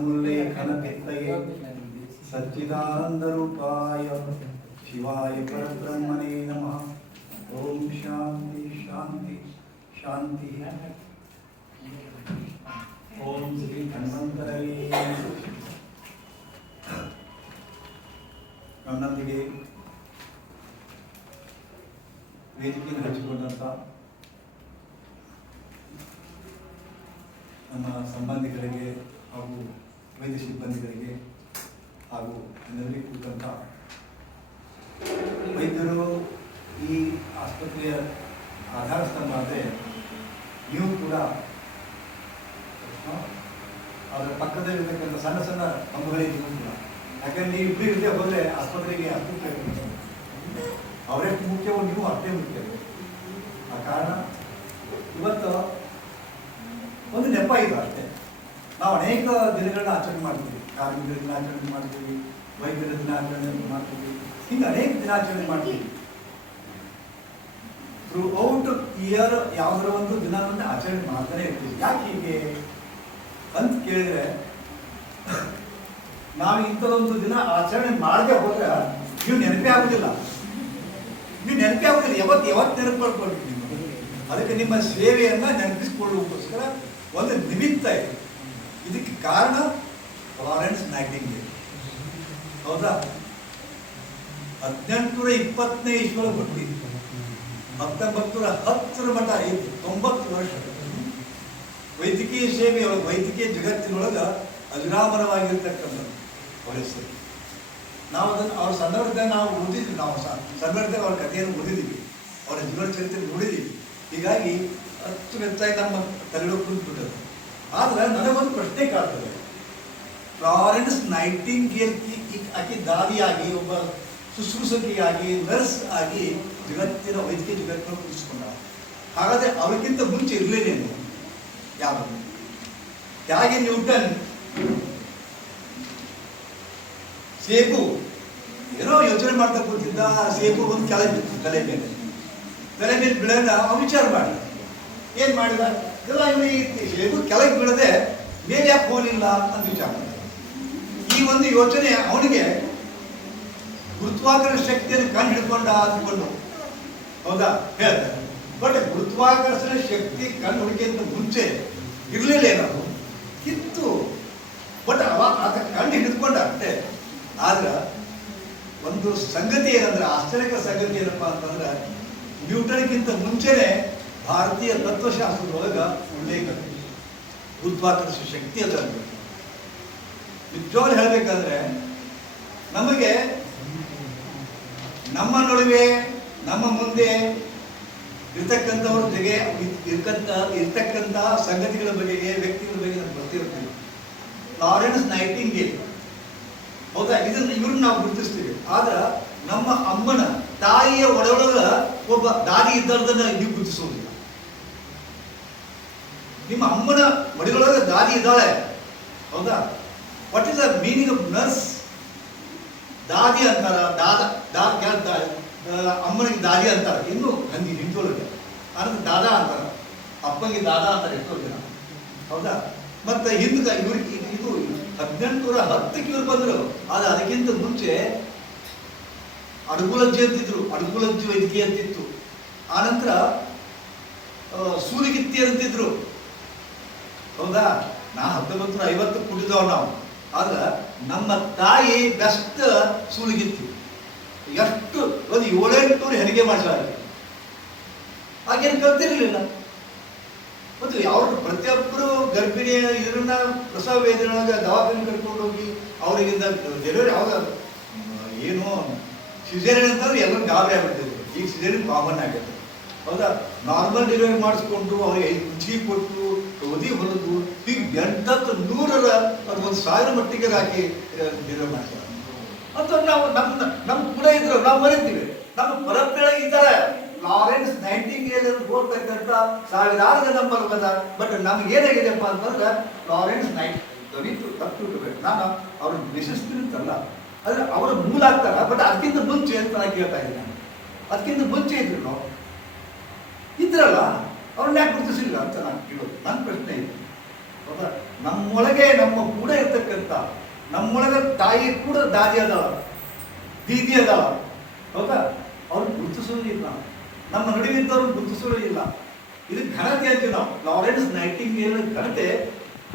समुल्लेखनपित्तये सच्चिदानन्दरूपाय शिवाय परब्रह्मणे नमः ॐ शान्ति शान्ति शान्तिः ॐ श्री ಹನುಮಂತರೇ ನನ್ನೊಂದಿಗೆ ವೇದಿಕೆಯನ್ನು ಹಂಚಿಕೊಂಡಂತ ನಮ್ಮ ಸಂಬಂಧಿಕರಿಗೆ ಹಾಗೂ ವೈದ್ಯ ಸಿಬ್ಬಂದಿಗಳಿಗೆ ಹಾಗೂ ನನ್ನಲ್ಲಿ ಕೂತಂತ ವೈದ್ಯರು ಈ ಆಸ್ಪತ್ರೆಯ ಆಧಾರ ಸ್ತಂಭ ಆದರೆ ನೀವು ಕೂಡ ಅದರ ಪಕ್ಕದಲ್ಲಿರ್ತಕ್ಕಂಥ ಸಣ್ಣ ಸಣ್ಣ ನೀವು ಕೂಡ. ಯಾಕಂದ್ರೆ ನೀವು ಇಬ್ಬರು ಇಲ್ಲದೆ ಹೋದರೆ ಆಸ್ಪತ್ರೆಗೆ ಅತ್ಯುತ್ತಮ ಅವರೇ ಮುಖ್ಯವೋ ನೀವು ಅಷ್ಟೇ ಮುಖ್ಯ. ಆ ಕಾರಣ ಇವತ್ತು ಒಂದು ನೆಪ ಇದು ಅಷ್ಟೇ. ನಾವು ಅನೇಕ ದಿನಗಳನ್ನ ಆಚರಣೆ ಮಾಡ್ತೀವಿ. ಕಾರ್ಮಿಕರ ದಿನಾಚರಣೆ ಮಾಡ್ತೀವಿ ವೈದ್ಯರ ದಿನಾಚರಣೆ ಮಾಡ್ತೀವಿ. ಹಿಂಗೆ ಅನೇಕ ದಿನಾಚರಣೆ ಮಾಡ್ತೀವಿ. ಥ್ರೂ ಔಟ್ ಇಯರ್ ಯಾವುದರ ಒಂದು ದಿನವನ್ನು ಆಚರಣೆ ಮಾಡ್ತಾನೆ ಇರ್ತೀವಿ. ಯಾಕೆ ಹೀಗೆ ಅಂತ ಕೇಳಿದ್ರೆ, ನಾವು ಇಂಥದೊಂದು ದಿನ ಆಚರಣೆ ಮಾಡದೆ ಹೋದ್ರೆ ನೀವು ನೆನಪೇ ಆಗುದಿಲ್ಲ. ನೀವು ನೆನಪೇ ಆಗುದಿಲ್ಲ. ಯಾವತ್ತು ಯಾವತ್ತು ನೆನಪು ಮಾಡ್ಕೊಳ್ತೀವಿ ಅದಕ್ಕೆ ನಿಮ್ಮ ಸೇವೆಯನ್ನ ನೆನಪಿಸಿಕೊಳ್ಳುವುದಕ್ಕೋಸ್ಕರ ಒಂದು ನಿಮಿತ್ತ ಇದೆ. ಇದಕ್ಕೆ ಕಾರಣ ಫ್ಲಾರೆನ್ಸ್ ನೈಟಿಂಗೇಲ್ ಹೌದಾ? ಹದಿನೆಂಟುನೂರ ಇಪ್ಪತ್ತನೇ ಇಸ್ವಲ್ಲಿ ಹುಟ್ಟಿ. ಹತ್ತೊಂಬತ್ತು ನೂರ ಹತ್ತರ ಮಠ ಐದು ತೊಂಬತ್ತು ವರ್ಷ. ವೈದ್ಯಕೀಯ ಸೇವೆ, ವೈದ್ಯಕೀಯ ಜಗತ್ತಿನೊಳಗೆ ಅಜರಾಮರವಾಗಿರ್ತಕ್ಕಂಥದ್ದು ಹೆಸರು ನಾವು ಅದನ್ನು, ಅವ್ರ ಸಂದರ್ಭದಾಗ ನಾವು ಓದಿದ್ವಿ, ನಾವು ಸಂದರ್ಭದಾಗ ಅವ್ರ ಕಥೆಯನ್ನು ಓದಿದ್ದೀವಿ ಅವರ ಜೀವನ ಚರಿತ್ರೆ ನೋಡಿದ್ದೀವಿ ಹೀಗಾಗಿ ಅಷ್ಟು ಹೆಚ್ಚಾಗಿ ನಮ್ಮ ತಲೆಯೊಳಗೆ ಕುಂತ್ಬಿಟ್ಟದು ಆದ್ರೆ ನನಗೊಂದು ಪ್ರಶ್ನೆ ಕಾಡ್ತದೆ ಫ್ಲಾರೆನ್ಸ್ ನೈಟಿಂಗೇಲ್ ಆಕೆ ದಾದಿಯಾಗಿ ಒಬ್ಬ ಶುಶ್ರೂಷಕಿಯಾಗಿ ನರ್ಸ್ ಆಗಿ ಜಗತ್ತಿನ ವೈದ್ಯಕೀಯ ಜಗತ್ತನ್ನು ಕುದಿಸ್ಕೊಂಡ ಹಾಗಾದ್ರೆ ಅವರಿಗಿಂತ ಮುಂಚೆ ಇರಲಿಲ್ಲ ಯಾರು? ಹೇಗೆ ನ್ಯೂಟನ್? ಸೇಬು? ಏನೋ ಯೋಚನೆ ಮಾಡ್ತಾ ಕೂತಿದ್ದ, ಸೇಬು ಒಂದು ಕೆಳಗೆ ಬಿತ್ತು, ತಲೆ ಮೇಲೆ. ತಲೆ ಮೇಲೆ ವಿಚಾರ ಮಾಡಿ. ಏನು ಮಾಡಿದ? ಇಲ್ಲ ಸೇಬು ಕೆಳಗೆ ಬೀಳದೆ ಮೇಲೆ ಯಾಕೆ ಹೋಗಲಿಲ್ಲ ಅಂತ ವಿಚಾರ. ಈ ಒಂದು ಯೋಚನೆ ಅವನಿಗೆ ಗುರುತ್ವಾಕರ್ಷಣ ಶಕ್ತಿಯನ್ನು ಕಂಡು ಹಿಡ್ಕೊಂಡ ಅಂದ್ಕೊಂಡು ಹೌದಾ? ಹೇಳ್ತಾರೆ ಬಟ್ ಗುರುತ್ವಾಕರ್ಷಣ ಶಕ್ತಿ ಕಂಡು ಹುಡುಕಿಂತ ಮುಂಚೆ ಇರಲಿಲ್ಲ ಏನಾದ್ರು ಇತ್ತು ಬಟ್ ಅವ ಆತ ಕಣ್ಣು ಹಿಡಿದುಕೊಂಡ ಅಷ್ಟೇ. ಆದ್ರೆ ಒಂದು ಸಂಗತಿ ಏನಂದ್ರೆ ಆಶ್ಚರ್ಯಕರ ಸಂಗತಿ ಏನಪ್ಪಾ ಅಂತಂದ್ರೆ ನ್ಯೂಟನ್ಗಿಂತ ಮುಂಚೆನೆ ಭಾರತೀಯ ತತ್ವಶಾಸ್ತ್ರದೊಳಗ ಉಲ್ಲೇಖ ಗುರುತ್ವಾಕರ್ಷಣ ಶಕ್ತಿ ಅದ ನಿಜವಾಗ್ಲೂ ಹೇಳಬೇಕಾದ್ರೆ, ನಮಗೆ ನಮ್ಮ ನಡುವೆ, ನಮ್ಮ ಮುಂದೆ ಇರ್ತಕ್ಕಂಥವ್ರ ಜೊತೆಗೆ ಇರ್ತಕ್ಕಂಥ ಇರ್ತಕ್ಕಂತಹ ಸಂಗತಿಗಳ ಬಗೆಗೆ, ವ್ಯಕ್ತಿಗಳ ಬಗ್ಗೆ ನಮ್ಗೆ ಗೊತ್ತಿರುತ್ತೆ ಲಾರೆನ್ಸ್ ನೈಟಿಂಗೇಲ್. ಹೌದಾ? ಇದನ್ನ ಇವ್ರನ್ನ ನಾವು ಗುರುತಿಸ್ತೀವಿ. ಆದ್ರೆ ನಮ್ಮ ಅಮ್ಮನ ತಾಯಿಯ ಒಳಗೊಳಗ ಒಬ್ಬ ದಾರಿ ಇದ್ದದನ್ನ ನೀವು ಗುರುತಿಸೋದಿಲ್ಲ ನಿಮ್ಮ ಅಮ್ಮನ ಮಡಿಗಳೊಳಗೆ ದಾದಿ ಇದ್ದಾಳೆ. ಹೌದಾ? What is the meaning of nurse ದಾದಿ ಅಂತಾರ, ದಾದ ದಾ ಅಮ್ಮನಿಗೆ ದಾದಿ ಅಂತಾರ. ಇನ್ನು ಹಂದಿ ನಿಂತೊಳಗೆ. ಆನಂತರ ದಾದ ಅಂತಾರ. ಅಪ್ಪನಿಗೆ ದಾದ ಅಂತಾರೆ ಎಷ್ಟೋ ಜನ. ಹೌದಾ? ಮತ್ತೆ ಹಿಂದ್ಕ ಇವ್ರಿಗೆ ಇದು- ಹದಿನೆಂಟುನೂರ ಹತ್ತಕ್ಕೆ ಇವ್ರು ಬಂದರು. ಆದ್ರೆ ಅದಕ್ಕಿಂತ ಮುಂಚೆ ಅಡುಗುಲಜ್ಜಿ ಅಂತಿದ್ರು. ಅಡುಗುಲಜ್ಜಿ ವೈದ್ಯಕೀಯ ಅಂತಿತ್ತು. ಆನಂತರ ಸೂರಿಗಿತ್ತಿ ಅಂತಿದ್ರು. ಹೌದಾ? ನಾ ಹತ್ತೊಂಬತ್ತು ನೂರ ಐವತ್ತು ಕುಡಿದವ್ ನಾವು. ಆದ್ರೆ ನಮ್ಮ ತಾಯಿ ಬೆಸ್ಟ್ ಸುಳಿಗಿತ್ತು ಎಷ್ಟು ಒಂದು ಏಳೆಂಟುನೂರು ಹೆರಿಗೆ ಮಾಡಿಸ್ತಾರೆ ಹಾಗೇನು ಕಲ್ತಿರ್ಲಿಲ್ಲ. ಮತ್ತು ಯಾವ ಪ್ರತಿಯೊಬ್ಬರು ಗರ್ಭಿಣಿಯ ಇದ್ರನ್ನ ಪ್ರಸವ ವೇದನೆಯೊಳಗೆ ದವಾಖಾನೆ ಕರ್ಕೊಂಡು ಹೋಗಿ ಅವರಿಗಿಂತ ಡೆಲಿವರಿ ಯಾವಾಗ ಏನು ಸಿಜೇರಿಯನ್ ಅಂತಂದ್ರೆ ಎಲ್ಲರೂ ಗಾಬರಿ ಆಗ್ಬಿಡ್ತಿದ್ರು ಈಗ ಸಿಜೇರಿಯನ್ ಕಾಮನ್ ಆಗಿದೆ ಹೌದಾ? ನಾರ್ಮಲ್ ಡೆಲಿವರಿ ಮಾಡಿಸ್ಕೊಂಡು ಅವ್ರಿಗೆ ಐದು ಕುಚಿ ಕೊಟ್ಟು ಒದಿ ಹೊಲದು ಈಗ ಎಂಟತ್ತು ನೂರರ ಅದು ಒಂದು ಸಾವಿರ ಮಟ್ಟಿಗೆ ಹಾಕಿ ಡೆಲಿವರಿ ಮಾಡ್ತಾರೆ. ಅಂತ ನಾವು ನಮ್ಮ ನಮ್ಮ ಕೂಡ ಇದ್ರು, ನಾವು ಬರೀತೀವಿ ನಮ್ಮ ಪರಂಪರೆ ಈ ಲಾರೆನ್ಸ್ ಅಂತ ಹೋಗ್ತಕ್ಕಂಥ ಸಾವಿರಾರು ಜನ ಬರ್ಬದ ಬಟ್ ನಮ್ಗೆ ಏನಾಗಿದೆಪ್ಪ ಅಂತಂದ್ರೆ, ಲಾರೆನ್ಸ್ ನೈಟ್ ದನಿತು ತಪ್ಪು ಇಟ್ಬೇಕು ನಾನು ಅವ್ರ ವಿಶಿಸ್ತಿರ್ತಲ್ಲ ಆದರೆ ಅವರ ಮೂಲ ಆಗ್ತಾರ, ಬಟ್ ಅದಕ್ಕಿಂತ ಮುಂಚೆ ಅಂತ ನಾನು ಕೇಳ್ತಾ ಇದ್ದೀನಿ ಅದಕ್ಕಿಂತ ಮುಂಚೆ ಇದ್ರು ನಾವು. ಇದ್ರಲ್ಲ, ಅವ್ರನ್ನ ಯಾಕೆ ಗುರುತಿಸಿಲ್ಲ ಅಂತ ನಾನು ಕೇಳೋದು. ನನ್ನ ಪ್ರಶ್ನೆ ಇದೆ. ಹೌದಾ? ನಮ್ಮೊಳಗೆ ನಮ್ಮ ಕೂಡ ಇರ್ತಕ್ಕಂಥ, ನಮ್ಮೊಳಗೆ ತಾಯಿ ಕೂಡ ದಾದಿ ಅದಾವ ದೀದಿ ಅದಾವ ಹೌದಾ? ಅವ್ರು ಗುರುತಿಸೋದಿಲ್ಲ ನಮ್ಮ ನಡುವಿದ್ದವ್ರು ಗುರುತಿಸೋದೇ ಇಲ್ಲ. ಇದು ಘನತೆ ಅಂತೀವಿ ನಾವು ಲಾರೆನ್ಸ್ ನೈಟಿಂಗೇಲ್ ಘನತೆ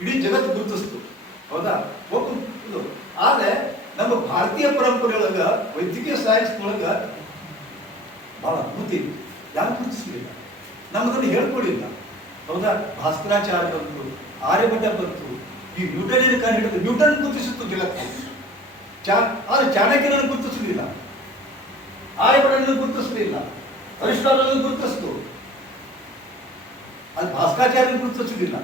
ಇಡೀ ಜಗತ್ತು ಗುರುತಿಸ್ತು. ಹೌದಾ? ಇದು. ಆದರೆ ನಮ್ಮ ಭಾರತೀಯ ಪರಂಪರೆಯೊಳಗ, ವೈದ್ಯಕೀಯ ಸೈನ್ಸ್ ಒಳಗ ಬಹಳ ಅದ್ಭುತ ಯಾರು ಗುರುತಿಸಲಿಲ್ಲ? ನಮ್ಮದನ್ನು ಹೇಳ್ಕೊಡಿಲ್ಲ ಹೌದಾ? ಭಾಸ್ಕರಾಚಾರ್ಯ ಬಂತು ಆರ್ಯಭಟ ಬಂತು, ಈ ನ್ಯೂಟನ್ ಕಾರಣ ಹಿಡಿದು ನ್ಯೂಟನ್ ಗುರುತಿಸಿತ್ತು ಜಗತ್ತು. ಚಾ, ಆದರೆ ಚಾಣಕ್ಯನನ್ನು ಗುರುತಿಸಲಿಲ್ಲ ಆರ್ಯಭಟನನ್ನು ಗುರುತಿಸಲಿಲ್ಲ ಅರಿಸ್ಟಾಟಲನ್ನು ಗುರುತಿಸ್ತು. ಅದು ಭಾಸ್ಕರಾಚಾರ್ಯನ ಗುರುತಿಸಲಿಲ್ಲ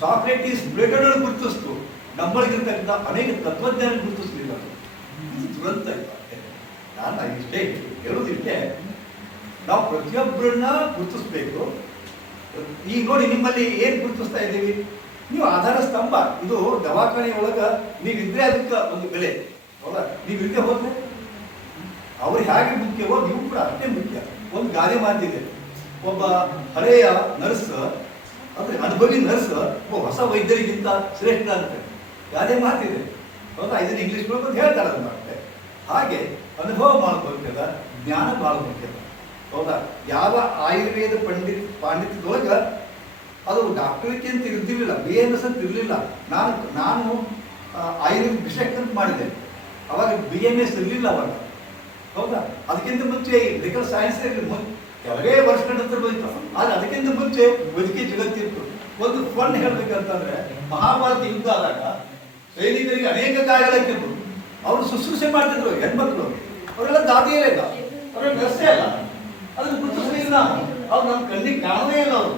ಸಾಕ್ರೆಟಿಸ್ ಪ್ಲೇಟೋನನ್ನು ಗುರುತಿಸ್ತು. ನಮ್ಮೊಳಗಿರ್ತಕ್ಕಂಥ ಅನೇಕ ತತ್ವಜ್ಞಾನ ಗುರುತಿಸಲಿಲ್ಲ ದುರಂತ ಇಲ್ಲ. ನಾನು ಇಷ್ಟೇ ಹೇಳೋದಿಷ್ಟೇ ನಾವು ಪ್ರತಿಯೊಬ್ಬರನ್ನ ಗುರುತಿಸ್ಬೇಕು. ಈಗ ನೋಡಿ ನಿಮ್ಮಲ್ಲಿ ಏನ್ ಗುರುತಿಸ್ತಾ ಇದ್ದೀವಿ ನೀವು ಆಧಾರ ಸ್ತಂಭ, ಇದು ದವಾಖಾನೆ ಒಳಗ ನೀವಿದ್ರೆ ಅದಕ್ಕೆ ಒಂದು ಬೆಲೆ. ಹೌದಾ? ನೀವು ಇಲ್ಲದೆ ಹೋದ್ರೆ? ಅವ್ರು ಹೇಗೆ ಮುಖ್ಯವೋ ನೀವು ಕೂಡ ಅಷ್ಟೇ ಮುಖ್ಯ. ಒಂದು ಗಾದೆ ಮಾತಿದೆ. ಒಬ್ಬ ಹಳೆಯ ನರ್ಸ್, ಅಂದ್ರೆ ಅನುಭವಿ ನರ್ಸ್, ಒಬ್ಬ ಹೊಸ ವೈದ್ಯರಿಗಿಂತ ಶ್ರೇಷ್ಠ ಅಂತ. ಗಾದೆ ಮಾತಿದೆ. ಹೌದಾ? ಇದನ್ನ ಇಂಗ್ಲಿಷ್ ಒಳಗೆ ಹೇಳ್ತಾರೆ ಅದನ್ನ ಹಾಗೆ ಅನುಭವ ಮಾಡಬೇಕದ ಜ್ಞಾನ ಮಾಡಬೇಕದ ಹೌದಾ? ಯಾವ ಆಯುರ್ವೇದ ಪಂಡಿತ್ ಪಾಂಡಿತ್ಯದೊಳಗ ಅದು ಡಾಕ್ಟರ್ಗೆ ಅಂತ ಇರ್ತಿರ್ಲಿಲ್ಲ ಬಿ ಎಂ ಎಸ್ ಅಂತ ಇರಲಿಲ್ಲ. ನಾನು ನಾನು ಆಯುರ್ವೇದ ಬಿಷಕ್ ಅಂತ ಮಾಡಿದೆ. ಅವಾಗ ಬಿ ಎಂ ಎಸ್ ಇರಲಿಲ್ಲ ಅವಾಗ. ಹೌದಾ? ಅದಕ್ಕಿಂತ ಮುಂಚೆ ಮೆಡಿಕಲ್ ಸೈನ್ಸ್ ಕೆಲವೇ ವರ್ಷಗಳ ನಂತರ ಬಂತು ಆದ್ರೆ ಅದಕ್ಕಿಂತ ಮುಂಚೆ ಬದುಕಿ ಜಗತ್ತಿತ್ತು. ಒಂದು ಫಂಡ್ ಹೇಳ್ಬೇಕಂತಂದ್ರೆ, ಮಹಾಭಾರತ ಯುದ್ಧ ಆದಾಗ ಸೈನಿಕರಿಗೆ ಅನೇಕ ಕಾಯಿಲೆಗಳು ಅವರು ಶುಶ್ರೂಷೆ ಮಾಡ್ತಿದ್ರು, ಹೆಣ್ಮಕ್ಳು. ಅವರೆಲ್ಲ ದಾದಿಯೇ ಇಲ್ಲ. ಅವರ ವ್ಯವಸ್ಥೆ ಅಲ್ಲ ಅದನ್ನ ಗುರುತಿಸಲಿಲ್ಲ ಅವ್ರು ನಮ್ಮ ಕಣ್ಣಿಗೆ ಕಾಣದೇ ಇಲ್ಲ ಅವರು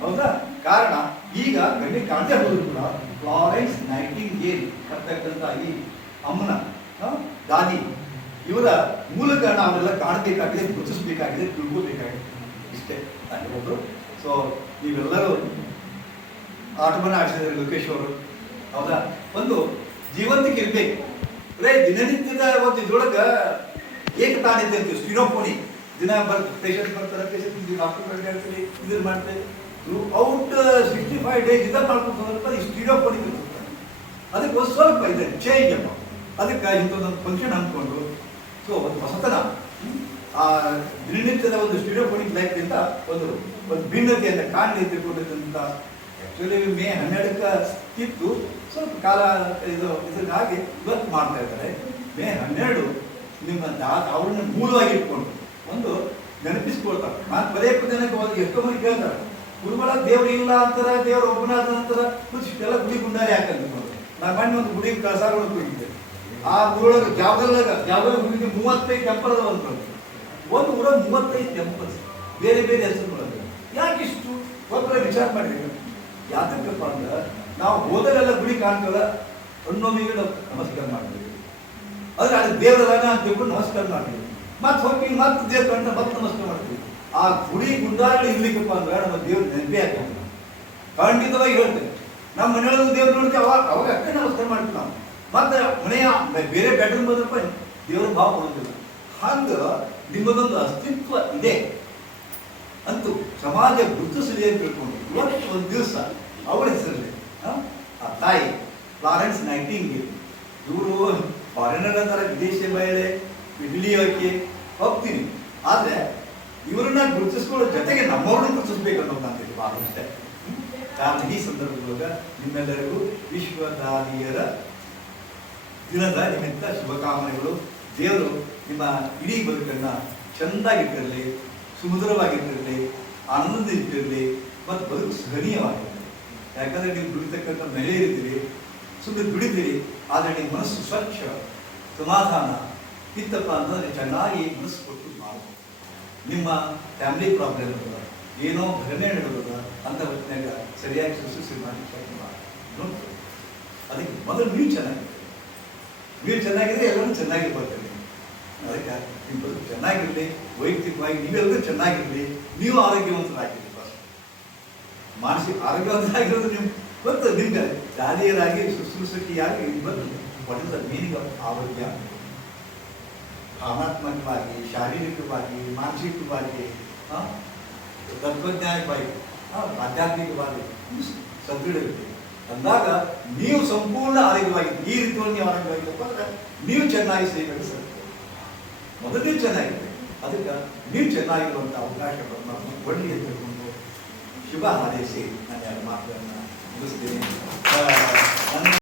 ಹೌದಾ? ಕಾರಣ, ಈಗ ಕಣ್ಣಿಗೆ ಕಾಣದೇ ಹೋದ್ರು ಕೂಡ ಫ್ಲಾರೆನ್ಸ್ ಏನ್ ಅಂತಕ್ಕಂಥ ಈ ಅಮ್ಮನ ದಾದಿ ಇವರ ಮೂಲಕ ನಾವೆಲ್ಲ ಕಾಣಬೇಕಾಗಿದೆ, ಗುರುತಿಸಬೇಕಾಗಿದೆ, ತಿಳ್ಕೋಬೇಕಾಗಿದೆ. ಇಷ್ಟೇ ಹೇಳೋದು ಸೊ ನೀವೆಲ್ಲರೂ ಆಟವನ್ನು ಆಡಿಸಿದ್ರೆ ಲೋಕೇಶ್ ಅವರು. ಹೌದಾ? ಒಂದು ಜೀವಂತಿಕೆ ಇರ್ಬೇಕು. ಅದೇ ದಿನನಿತ್ಯದ ಒಂದು ಇದ್ರೊಳಗೆ ಏಕತಾನಿದ್ದೆ ಅಂತೀವಿ ಸ್ಟಿನೋಫೋನಿ ದಿನ ಬರ್ ಪೇಷಂಟ್ ಬರ್ತಾರೆ ಪೇಷಂಟ್ ಡಾಕ್ಟರ್ ಇದನ್ನು ಇದನ್ನ ಮಾಡ್ತೇವೆ ಔಟ್ ಸಿಕ್ಸ್ಟಿ ಫೈವ್ ಡೇಸ್ ಇದನ್ನು ಮಾಡ್ಕೊಂಡು ಈ ಸ್ಟಿನೋಫೋನಿ ಇರ್ತದೆ ಅದಕ್ಕೆ ಒಂದು ಸ್ವಲ್ಪ ಇದೆ ಚೇಂಜ್ ಅಮ್ಮ ಅದಕ್ಕೆ ಇಂಥದ್ದೊಂದು ಫಂಕ್ಷನ್ ಅಂದ್ಕೊಂಡು ಸೊ ಒಂದು ಹೊಸತನ. ಆ, ದಿನನಿತ್ಯದ ಒಂದು ಸ್ಟಿರಿಯೋಫೋನಿಕ್ ಲೈಫ್ನಿಂದ ಒಂದು ಒಂದು ಭಿನ್ನತೆಯನ್ನು ಕಾಣಲಿ ತಿಳ್ಕೊಂಡಿದ್ದಂಥ ಆ್ಯಕ್ಚುಲಿ ಮೇ ಹನ್ನೆರಡಕ್ಕೆ ಇತ್ತು ಸ್ವಲ್ಪ ಕಾಲ ಇದು ಇದಕ್ಕಾಗಿ ಇವತ್ತು ಮಾಡ್ತಾ ಇದ್ದಾರೆ. ಮೇ ಹನ್ನೆರಡು ನಿಮ್ಮ ದಾ ಅವ್ರನ್ನ ಮೂಲವಾಗಿ ಇಟ್ಕೊಂಡು ಒಂದು ನೆನಪಿಸ್ಕೊಳ್ತಾರೆ. ನಾನು ಪದೇ ಪದೇ ಒಂದು ಎಷ್ಟೋ ಮಂದಿ ಕೇಳ್ತಾರೆ, ಗುರುಗಳ, ದೇವ್ರು ಇಲ್ಲ ಅಂತಾರ, ದೇವ್ರು ಒಬ್ಬನಾದ ನಂತರ ಇಷ್ಟೆಲ್ಲ ಗುಡಿ ಗುಂಡಾರಿ ಹಾಕಂತ ನಾನು ಮೊನ್ನೆ ಒಂದು ಗುಡಿ ಕಳಸಾಗಳು ಹೋಗಿದ್ದೆ. ಆ ಊರೊಳಗೆ ಜಾವದಲ್ಲಾಗ ಜಾವದ ಗುಡಿಗೆ ಮೂವತ್ತೈದು ಟೆಂಪಲ್ ಅಂತ ಒಂದು ಊರ ಮೂವತ್ತೈದು ಟೆಂಪಲ್ಸ್ ಬೇರೆ ಬೇರೆ ಹೆಸರುಗಳು ಯಾಕೆ ಇಷ್ಟು? ಒಬ್ಬರ ವಿಚಾರ ಮಾಡಿ ಯಾತಕ್ಕಪ್ಪ ಅಂದ್ರೆ, ನಾವು ಹೋದಲೆಲ್ಲ ಗುಡಿ ಕಾಣ್ತೇವಲ್ಲ ಹಣ್ಣೊಮ್ಮಿಗೆ ನಮಸ್ಕಾರ ಮಾಡ್ತೀವಿ. ಆದ್ರೆ ಅಲ್ಲಿ ದೇವರದಾಗ ಅಂತ ನಮಸ್ಕಾರ ಮಾಡ್ತೀವಿ. ಮತ್ತೆ ಹೋಗಿ ಮತ್ತೆ ದೇವ್ರ ಕಂಡ ಮತ್ತೆ ನಮಸ್ಕಾರ ಮಾಡ್ತೀವಿ. ಆ ಗುಡಿ ಗುಂಡಾರಗಳು ಇರ್ಲಿಕ್ಕಪ್ಪ ಅಂದ್ರೆ ನಮ್ಮ ದೇವ್ರ ನೆನಪೇ ಆಗ್ತದೆ. ಖಂಡಿತವಾಗಿ ಹೇಳ್ತೇವೆ ನಮ್ಮ ಮನೆಯೊಳಗೆ ದೇವ್ರು ನೋಡ್ತೀವಿ ಅವಾಗ ಅವಾಗ ಅಕ್ಕ ನಮಸ್ಕಾರ ಮಾಡ್ತೀವಿ ನಾವು. ಮತ್ತೆ ಮನೆಯ ಬೇರೆ ಬೆಡ್ರೂಮ್ ಬಂದ್ರಪ್ಪ ದೇವ್ರ ಭಾವ ಕೊಡೋದಿಲ್ಲ ಹಂಗ ನಿಮ್ಮದೊಂದು ಅಸ್ತಿತ್ವ ಇದೆ. ಅಂತೂ ಸಮಾಜ ಗುರುತಿಸಲಿ ಅಂತ ತಿಳ್ಕೊಂಡು ಇವತ್ತು ಒಂದು ದಿವಸ ಅವಳ ಹೆಸರಲ್ಲಿ ಆ, ತಾಯಿ ಫ್ಲಾರೆನ್ಸ್ ನೈಟಿಂಗ್ ಇವರು ಫಾರಿನರ್ ಅಂತಾರೆ ವಿದೇಶಿ ಮಹಿಳೆ ಇಡ್ಲಿಯೋಕೆ ಹೋಗ್ತೀನಿ. ಆದ್ರೆ ಇವರನ್ನ ಗುರುತಿಸ್ಕೊಳ್ಳೋ ಜೊತೆಗೆ ನಮ್ಮವ್ರನ್ನ ಗುರುತಿಸ್ಬೇಕು ಅನ್ನೋದು ನಾನು? ಈ ಸಂದರ್ಭದೊಳಗ ನಿಮ್ಮೆಲ್ಲರಿಗೂ ವಿಶ್ವದಾದಿಯರ ದಿನದ ನಿಮಿತ್ತ ಶುಭಕಾಮನೆಗಳು. ದೇವರು ನಿಮ್ಮ ಇಡೀ ಬದುಕನ್ನ ಚೆಂದಾಗಿಟ್ಟಿರಲಿ, ಸುಮಧುರವಾಗಿಟ್ಟಿರಲಿ ಇಟ್ಟಿರಲಿ ಮತ್ತು ಬದುಕು ಸಹನೀಯವಾಗಿರಲಿ. ಯಾಕಂದ್ರೆ ನೀವು ದುಡಿತಕ್ಕಂಥ ಮಹಿಳೆ ಇರ್ತೀರಿ ಸುಮ್ಮನೆ ದುಡಿತೀರಿ, ಆದರೆ ನಿಮ್ಮ ಮನಸ್ಸು ಸ್ವಚ್ಛ, ಸಮಾಧಾನ ಇತ್ತಪ್ಪ ಅಂತಂದ್ರೆ ಚೆನ್ನಾಗಿ ಮನಸ್ಸು ಕೊಟ್ಟು ಮಾಡಬಹುದು ನಿಮ್ಮ ಫ್ಯಾಮಿಲಿ ಪ್ರಾಬ್ಲಮ್ ಇರ್ತದ ಏನೋ ಭ್ರಮೆ ನಡೆದ ಅಂತ ಹೊತ್ತಿನಾಗ ಸರಿಯಾಗಿ ಶುಶ್ರೂಷೆ ಮಾಡಿ ಪ್ರಯತ್ನ ಮಾಡಿ. ಅದಕ್ಕೆ ಮೊದಲು ನೀವು ಚೆನ್ನಾಗಿರ್ತೀರಿ ನೀವು ಚೆನ್ನಾಗಿದ್ರೆ ಎಲ್ಲರೂ ಚೆನ್ನಾಗಿ ಬರ್ತೀವಿ ಅದಕ್ಕೆ ನಿಮ್ಮ ಬದುಕು ಚೆನ್ನಾಗಿರಲಿ, ವೈಯಕ್ತಿಕವಾಗಿ ನೀವೆಲ್ಲರೂ ಚೆನ್ನಾಗಿರಲಿ. ನೀವು ಆರೋಗ್ಯವಂತರಾಗಿರಿ ಫಸ್ಟ್ ಮಾನಸಿಕ ಆರೋಗ್ಯವಂತರಾಗಿರೋದು ನೀವು ಗೊತ್ತು. ನಿಮ್ಗೆ ದಾದಿಯರಾಗಿ ಶುಶ್ರೂಷಕಿಯಾಗಿ ಬಂದು what is the meaning of ಆರೋಗ್ಯ. ಭಾವನಾತ್ಮಕವಾಗಿ ಶಾರೀರಿಕವಾಗಿ, ಮಾನಸಿಕವಾಗಿ ತತ್ವಜ್ಞಾನವಾಗಿ ಆಧ್ಯಾತ್ಮಿಕವಾಗಿ ಸದೃಢವಿದೆ ಅಂದಾಗ ನೀವು ಸಂಪೂರ್ಣ ಆರೋಗ್ಯವಾಗಿ, ಈ ರೀತಿಯಲ್ಲಿ ನೀವು ಆರೋಗ್ಯವಾಗಿದ್ದಪ್ಪ ಅಂದ್ರೆ ನೀವು ಚೆನ್ನಾಗಿ ಸ್ವೀಕರಿಸುತ್ತೆ ಮೊದಲೇ ಚೆನ್ನಾಗಿದೆ. ಅದಕ್ಕೆ ನೀವು ಚೆನ್ನಾಗಿರುವಂಥ ಬಳ್ಳಿ ಅಂತ ಹೇಳ್ಕೊಂಡು ಶುಭ ಹಾರೈಸಿ ನಾನು ಎರಡು ಮಾತುಗಳನ್ನು ಮುಗಿಸ್ತೀನಿ